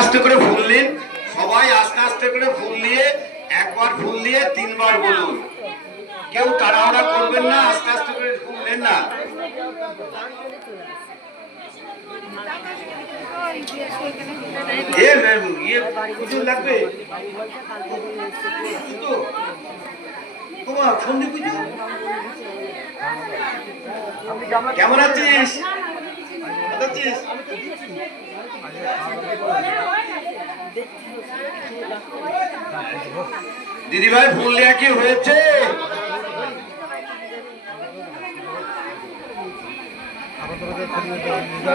আস্তে করে ফুল নিন, সবাই আস্তে আস্তে করে ফুল নিয়ে একবার ফুল দিয়ে তিনবার বলুন। কেউ তাড়াহুড়া করবেন না, আস্তে আস্তে করে ফুল নেন না। পুজো লাগবে তোমার সন্ধি পুজো। কেমন আছিস? দিদি ভাই ফুল দেওয়া কি হয়েছে?